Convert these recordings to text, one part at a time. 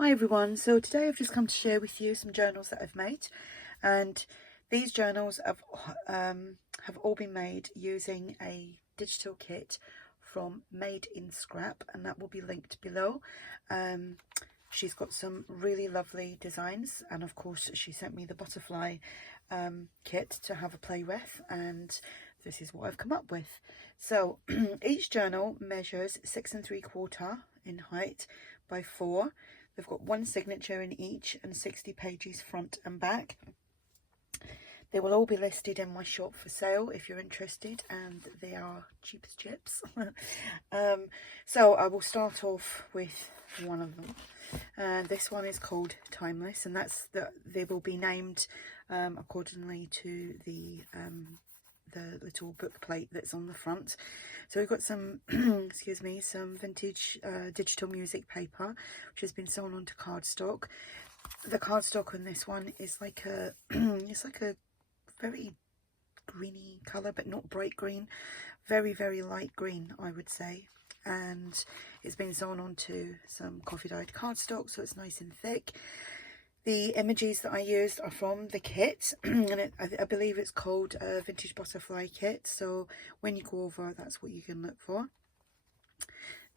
Hi everyone, so today I've just come to share with you some journals that I've made, and these journals have all been made using a digital kit from MadeInScrap, and that will be linked below. She's got some really lovely designs, and of course she sent me the butterfly kit to have a play with, and this is what I've come up with. So each journal measures 6 3/4 in height by 4. They've got one signature in each and 60 pages front and back. They will all be listed in my shop for sale if you're interested, and they are cheap as chips. So I will start off with one of them, and this one is called Timeless, and they will be named accordingly to the little book plate that's on the front. So we've got some excuse me, some vintage digital music paper which has been sewn onto cardstock. The cardstock on this one is like a it's like a very greeny colour, but not bright green, very light green I would say, and it's been sewn onto some coffee dyed cardstock, so it's nice and thick. The images that I used are from the kit, and I believe it's called a Vintage Butterfly Kit, so when you go over, that's what you can look for.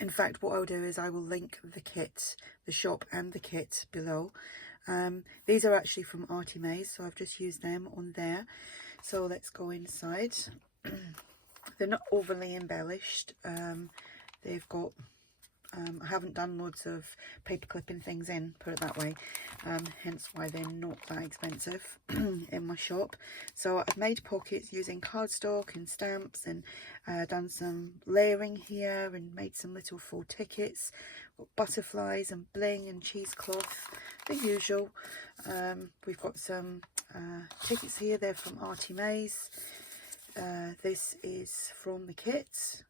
In fact, what I'll do is I will link the kit, the shop and the kit below. These are actually from ARTYmaze, so I've just used them on there. So let's go inside. They're not overly embellished. They've got I haven't done loads of paper clipping things in, put it that way, hence why they're not that expensive in my shop. So I've made pockets using cardstock and stamps, and done some layering here and made some little full tickets. Got butterflies and bling and cheesecloth, the usual. We've got some tickets here, they're from ARTYmaze. This is from the kit.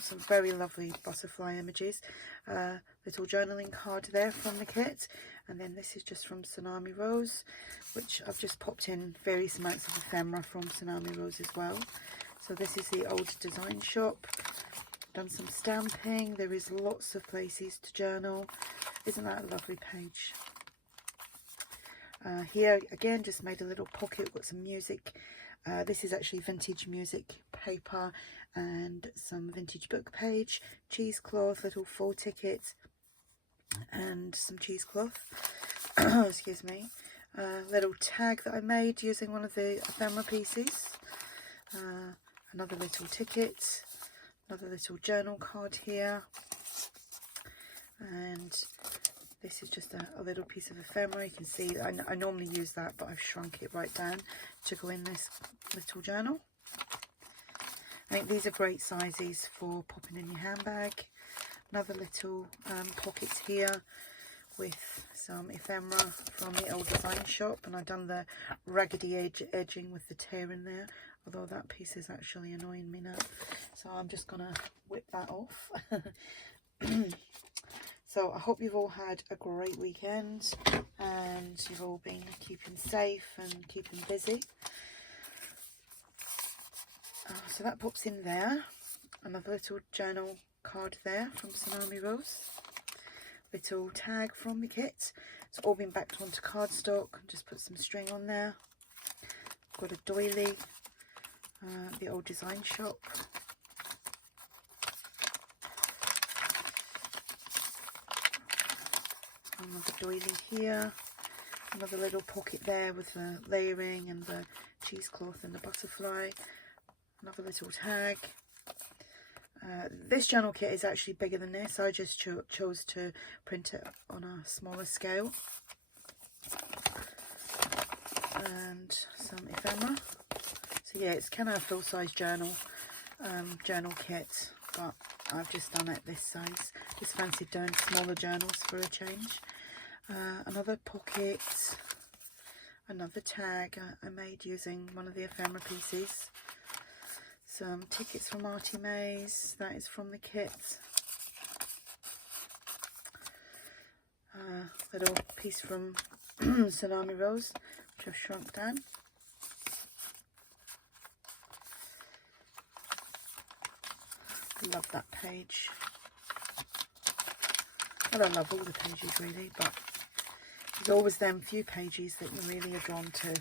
Some very lovely butterfly images. Little journaling card there from the kit, and then this is just from Tsunami Rose, which I've just popped in various amounts of ephemera from Tsunami Rose as well. So this is the old design shop. Done some stamping. There is lots of places to journal. Isn't that a lovely page? Here again, just made a little pocket with some music. This is actually vintage music paper and some vintage book page, cheesecloth, little full tickets, and some cheesecloth. Excuse me. Little tag that I made using one of the ephemera pieces. Another little ticket, another little journal card here, and this is just a little piece of ephemera. You can see I normally use that, but I've shrunk it right down to go in this little journal. I think these are great sizes for popping in your handbag. Another little pocket here with some ephemera from the old design shop, and I've done the raggedy edging with the tear in there, although that piece is actually annoying me now, so I'm just gonna whip that off. So I hope you've all had a great weekend and you've all been keeping safe and keeping busy. So that pops in there. Another little journal card there from Tsunami Rose. Little tag from the kit. It's all been backed onto cardstock. Just put some string on there. Got a doily, the old design shop. Another doily here, another little pocket there with the layering and the cheesecloth and the butterfly, another little tag. This journal kit is actually bigger than this. I just chose to print it on a smaller scale. And some ephemera. So yeah, it's kind of a full-size journal kit, but I've just done it this size. Just fancied doing smaller journals for a change. Another pocket, another tag I made using one of the ephemera pieces. Some tickets from ARTYmaze, that is from the kit. Little piece from Tsunami Rose, which I've shrunk down. Love that page. Well, I love all the pages really, but there's always them few pages that you really are drawn to.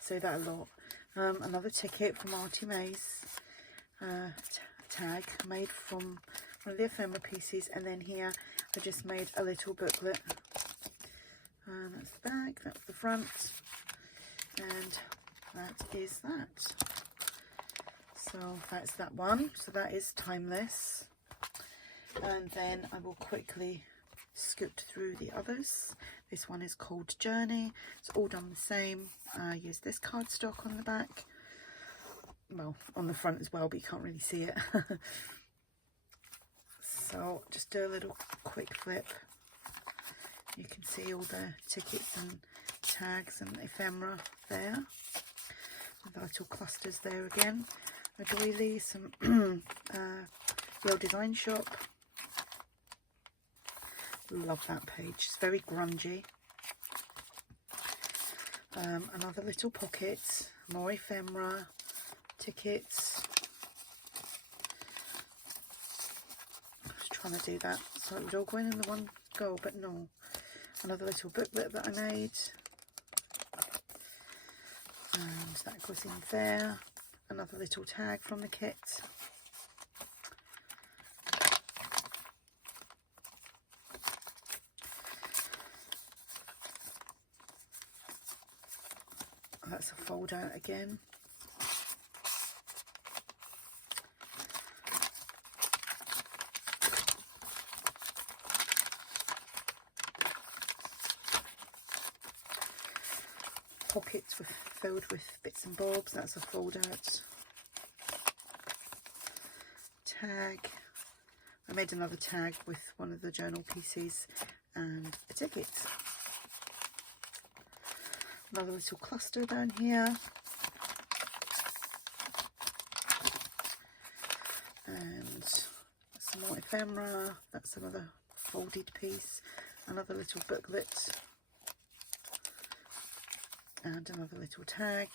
Say that a lot. Another ticket from ARTYmaze, tag made from one of the ephemera pieces, and then here I just made a little booklet. That's the back, that's the front, and that is that. So that's that one. So that is Timeless. And then I will quickly scoot through the others. This one is called Journey. It's all done the same. I use this cardstock on the back. Well, on the front as well, but you can't really see it. So just do a little quick flip. You can see all the tickets and tags and ephemera there. The little clusters there again. A doily, some Real Design Shop. Love that page. It's very grungy. Another little pocket. More ephemera. Tickets. I was trying to do that so it would all go in the one go, but no. Another little booklet that I made. And that goes in there. Another little tag from the kit. That's a fold out again. Pockets filled with bits and bobs. That's a fold out. Tag. I made another tag with one of the journal pieces and a ticket. Another little cluster down here. And some more ephemera. That's another folded piece. Another little booklet. And another little tag.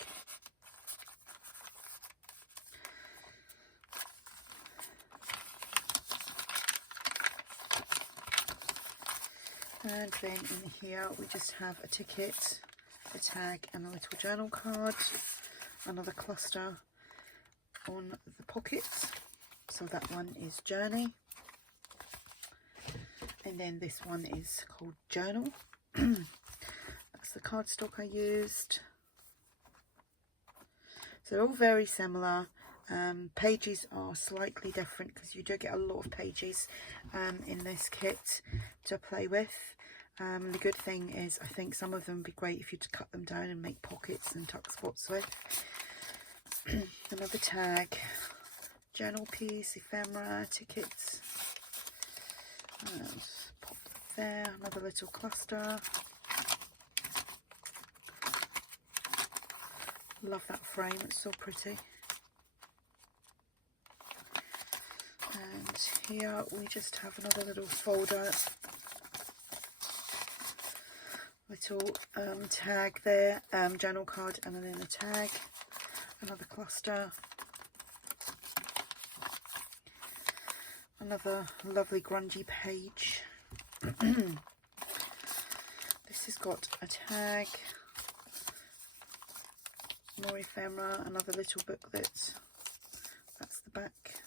And then in here we just have a ticket, a tag and a little journal card. Another cluster on the pocket. So that one is Journey. And then this one is called Journal. That's the cardstock I used. So they're all very similar. Pages are slightly different because you do get a lot of pages in this kit to play with. The good thing is I think some of them would be great if you to cut them down and make pockets and tuck spots with. Another tag, journal piece, ephemera, tickets, and pop there, another little cluster. Love that frame, it's so pretty. And here we just have another little folder, little tag there, journal card and then a tag, another cluster, another lovely grungy page. This has got a tag, more ephemera, another little booklet. That's the back.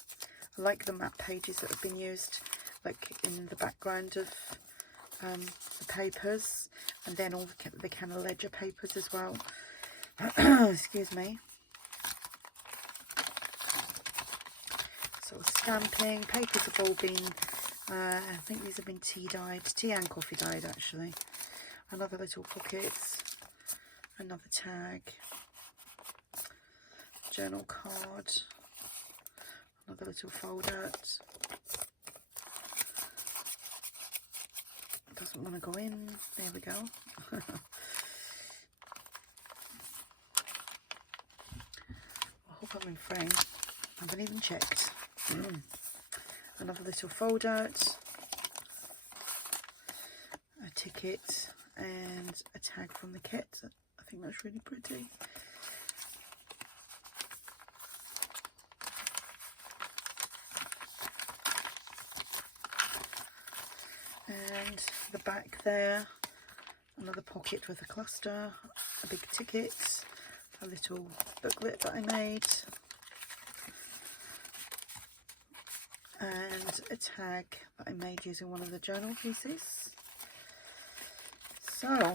I like the matte pages that have been used like in the background of the papers, and then all the kind of ledger papers as well. Excuse me. So stamping, papers have all been, I think these have been tea dyed, tea and coffee dyed actually. Another little pocket, another tag, journal card, another little folder. Doesn't want to go in. There we go. I hope I'm in frame. I haven't even checked. Another little fold out, a ticket and a tag from the kit. I think that's really pretty. And and the back there, another pocket with a cluster, a big ticket, a little booklet that I made, and a tag that I made using one of the journal pieces. So,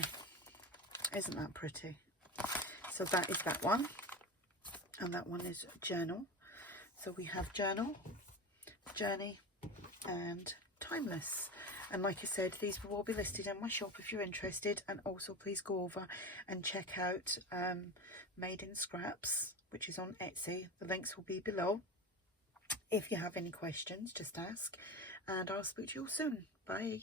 isn't that pretty? So that is that one, and that one is journal. So we have journal, journey, and timeless. And like I said, these will all be listed in my shop if you're interested. And also please go over and check out MadeInScraps, which is on Etsy. The links will be below. If you have any questions, just ask, and I'll speak to you all soon. Bye.